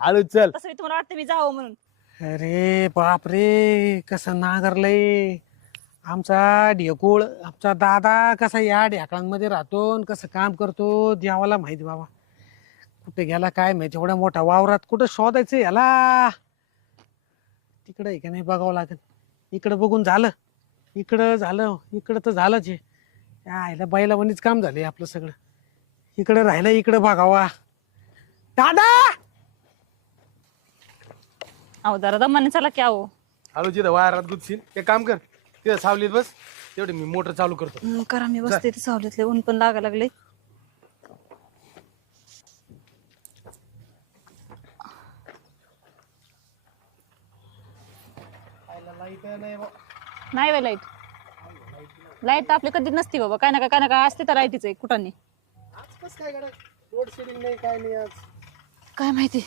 हळू चल. तसं तुम्हाला वाटतं मी जावं म्हणून. अरे बाप रे कसं नांगरलंय आमचा ढेकूळ. आमचा दादा कसा या ढेकळांमध्ये राहतो आणि कसं काम करतो देवाला माहिती बाबा. कुठे गेला काय माहिती एवढ्या मोठ्या वावरात कुठं शोधायचं याला. तिकडं आहे का नाही बघावं लागेल. इकडं बघून झालं इकडं झालं इकडं तर झालंच आहे. यायला बैलावानीच काम झालंय आपलं सगळं. इकडं राहिलं इकडं बघावा. दादा अहो जरा दमाने चला की अहो. हळू जिथं वायरात गुदशील एक काम कर, तिथं सावलीत बस, तेवढे मी मोटर चालू करतो. करा मी बसते ते सावलीतले ऊन पण लागायला लागले. नाही बाई लाईट. लाईट तर आपली कधी नसती बाबा. काय ना काय असते तर लाईटीच आहे कुठाने. आज कसं काय गड्या लोड शेडिंग नाही काय नाही आज. काय माहिती.